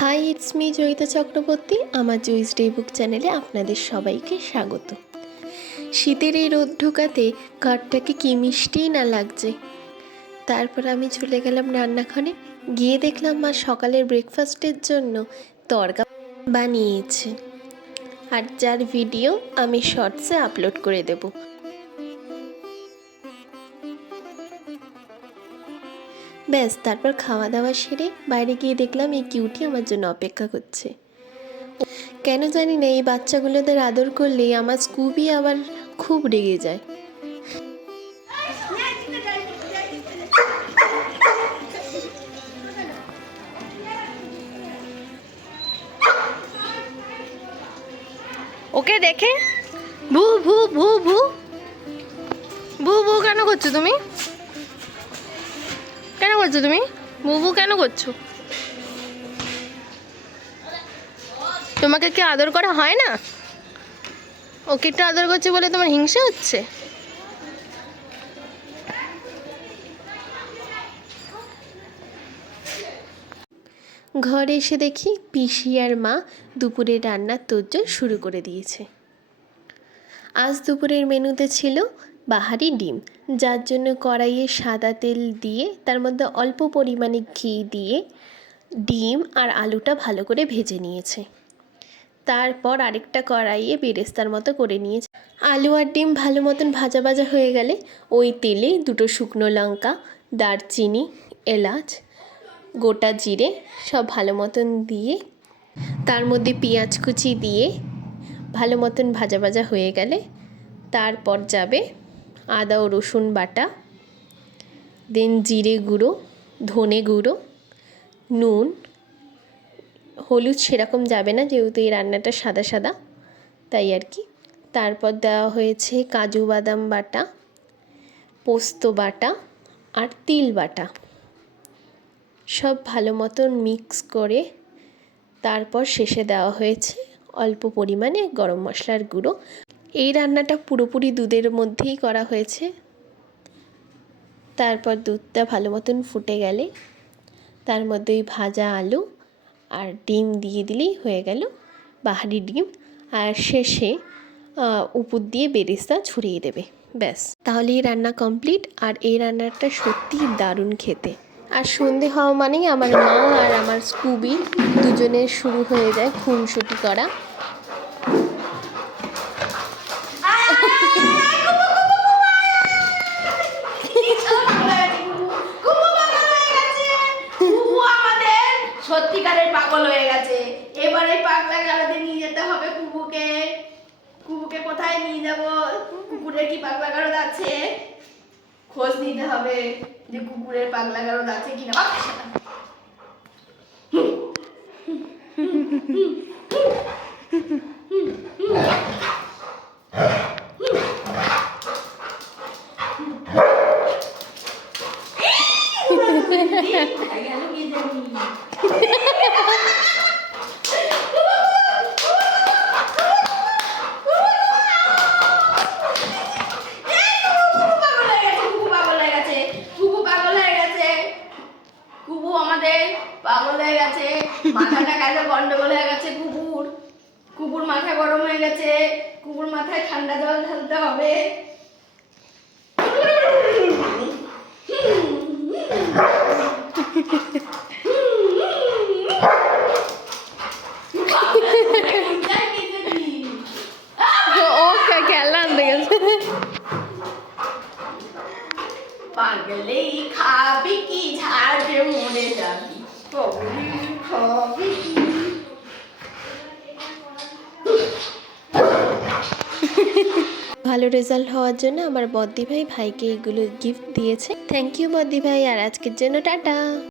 High, it's me Joyita Chakraborty. আমার juice day বুক চ্যানেলে আপনাদের সবাইকে স্বাগত। শীতের এই রোদ ঢোকাতে ঘরটাকে কি মিষ্টিই না লাগছে। তারপর আমি চলে গেলাম রান্নাঘরে, গিয়ে দেখলাম মা সকালের ব্রেকফাস্টের জন্য তড়কা বানিয়েছে, আর যার ভিডিও আমি শর্টসে আপলোড করে দেবো। ব্যাস, তারপর খাওয়া দাওয়া সেরে বাইরে গিয়ে দেখলাম এই কিউটি আমার জন্য অপেক্ষা করছে। কেন জানি না, এই বাচ্চাগুলোদের আদর করলেই আমার স্কুবি আবার খুব রেগে যায়। ওকে দেখে ভু ভু ভু ভু ভু ভু কেন করছো তুমি? কেন করছো তুমি? ভু ভু কেন করছো? তোমাকে কি আদর করা হয় না? ওকে একটু আদর করছে বলে তোমার হিংসা হচ্ছে? ঘরে এসে দেখি পিসি আর মা দুপুরে রান্নার তোড়জোড় শুরু করে দিয়েছে। আজ দুপুরের মেনুতে ছিল বাহারি ডিম, যার জন্য কড়াইয়ে সাদা তেল দিয়ে তার মধ্যে অল্প পরিমাণে ঘি দিয়ে ডিম আর আলুটা ভালো করে ভেজে নিয়েছে। তারপর আরেকটা কড়াইয়ে বেরেস্তার মতো করে নিয়েছে। আলু আর ডিম ভালো মতন ভাজা ভাজা হয়ে গেলে ওই তেলে দুটো শুকনো লঙ্কা, দারচিনি, এলাচ, গোটা জিরে সব ভালো মতন দিয়ে তার মধ্যে পেঁয়াজ কুচি দিয়ে ভালো মতন ভাজা ভাজা হয়ে গেলে তারপর যাবে আদা ও রসুন বাটা, দেন জিরে গুঁড়ো, ধনে গুঁড়ো, নুন, হলুদ সেরকম যাবে না যেহেতু এই রান্নাটা সাদা সাদা, তাই আর কি। তারপর দেওয়া হয়েছে কাজু বাদাম বাটা, পোস্ত বাটা আর তিল বাটা, সব ভালো মতন মিক্স করে তারপর শেষে দেওয়া হয়েছে অল্প পরিমাণে গরম মশলার গুঁড়ো। এই রান্নাটা পুরোপুরি দুধের মধ্যেই করা হয়েছে। তারপর দুধটা ভালো মতন ফুটে গেলে তার মধ্যে ওই ভাজা আলু আর ডিম দিয়ে দিলেই হয়ে গেল বাহারি ডিম, আর শেষে উপর দিয়ে বেরেস্তা ছড়িয়ে দেবে, ব্যাস তাহলেই রান্না কমপ্লিট। আর এই রান্নাটা সত্যিই দারুণ খেতে। আর সন্ধে হওয়া মানেই আমার মা আর আমার স্কুবি দুজনের শুরু হয়ে যায় খুনসুটি করা। সত্যিকারের পাগল হয়ে গেছে। এবার এই পাগলা গারদে নিয়ে যেতে হবে কুকুকে। কুকুকে কোথায় নিয়ে যাব? কুকুরের কি পাগলা গারদ আছে? খোঁজ নিতে হবে যে কুকুরের পাগলা গারদ আছে কিনা। পাগল হয়ে গেছে, মাথাটা কাজে গন্ডগোল হয়ে গেছে। কুকুর মাথা গরম হয়ে গেছে, কুকুর মাথায় ঠান্ডা জল ঢালতে হবে। পাগলে খাবি কি ঝাড়ে মরে যাবি, খাবি। ভালো রেজাল্ট হওয়ার জন্য আমার বদ্দি ভাইকে এগুলো গিফট দিয়েছে। থ্যাংক ইউ বদ্দি ভাই। আর আজকের জন্য টাটা।